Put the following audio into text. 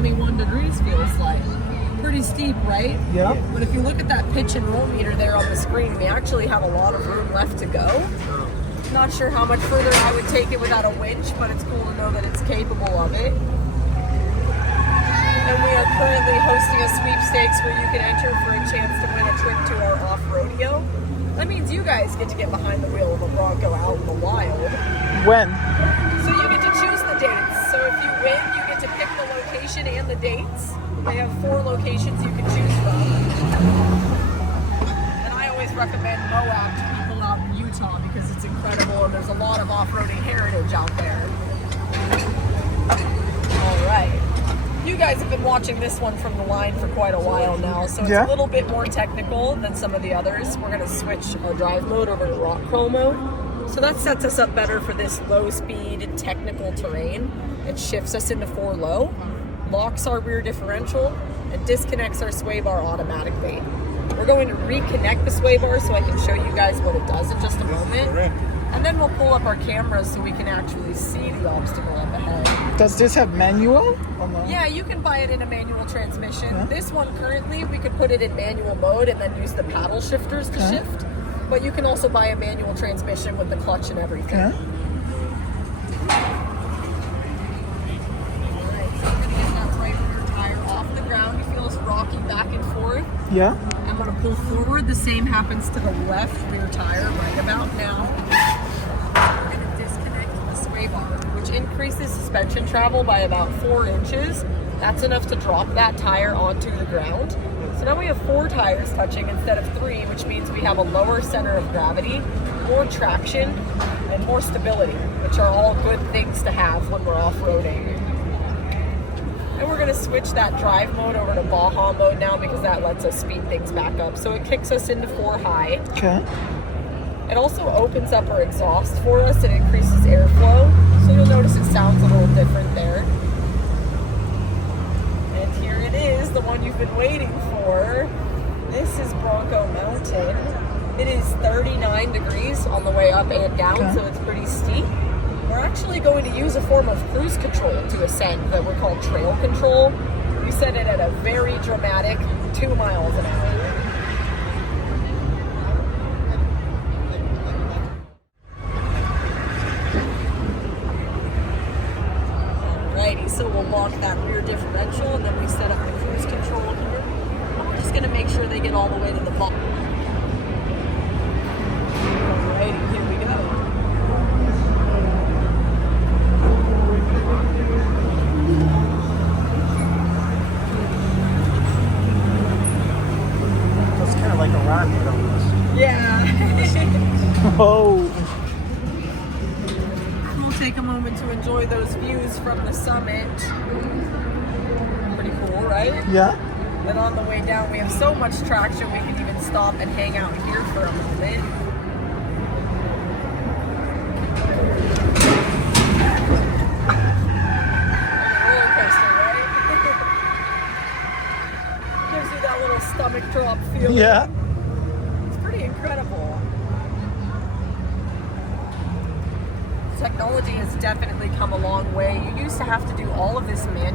21 degrees feels like. Pretty steep, right? Yeah. But if you look at that pitch and roll meter there on the screen, we actually have a lot of room left to go. Not sure how much further I would take it without a winch, but it's cool to know that it's capable of it. And we are currently hosting a sweepstakes where you can enter for a chance to win a trip to our off-rodeo. That means you guys get to get behind the wheel of a Bronco out in the wild. When? So you get to choose the dates. So if you win, you get to pick the location and the dates. They have 4 locations you can choose from. And I always recommend Moab to people out in Utah because it's incredible and there's a lot of off-roading heritage out there. All right. You guys have been watching this one from the line for quite a while now, so it's a little bit more technical than some of the others. We're going to switch our drive mode over to rock crawl mode. So that sets us up better for this low-speed technical terrain. It shifts us into 4 low, locks our rear differential, and disconnects our sway bar automatically. We're going to reconnect the sway bar so I can show you guys what it does in just a moment. And then we'll pull up our cameras so we can actually see the obstacle up ahead. Does this have manual? Yeah, you can buy it in a manual transmission. This one currently, we could put it in manual mode and then use the paddle shifters to shift. But you can also buy a manual transmission with the clutch and everything. Alright, so I'm going to get that right rear tire off the ground. You feel us rocking back and forth. Yeah. I'm going to pull forward. The same happens to the left rear tire right about now. I'm going to disconnect the sway bar, which increases suspension travel by about 4 inches. That's enough to drop that tire onto the ground. So now we have 4 tires touching instead of 3, which means we have a lower center of gravity, more traction, and more stability, which are all good things to have when we're off-roading. And we're going to switch that drive mode over to Baja mode now because that lets us speed things back up. So it kicks us into 4 high. Okay. It also opens up our exhaust for us and increases airflow. So you'll notice it sounds a little different there. And here it is, the one you've been waiting for. This is Bronco Mountain. It is 39 degrees on the way up and down, so it's pretty steep. We're actually going to use a form of cruise control to ascend that we call trail control. We set it at a very dramatic 2 miles an hour. Alrighty, so we'll lock that rear differential and then we set up the cruise control here. We're just going to make sure they get all the way to the bottom. Alrighty, here we go. It's kind of like a rocket almost. Yeah. Oh. We'll take a moment to enjoy those views from the summit. Pretty cool, right? Yeah. Then on the way down, we have so much traction, we can even stop and hang out here for a moment. Roller coaster, right? Gives you that little stomach drop feeling. Yeah. It's pretty incredible. Technology has definitely come a long way. You used to have to do all of this manually.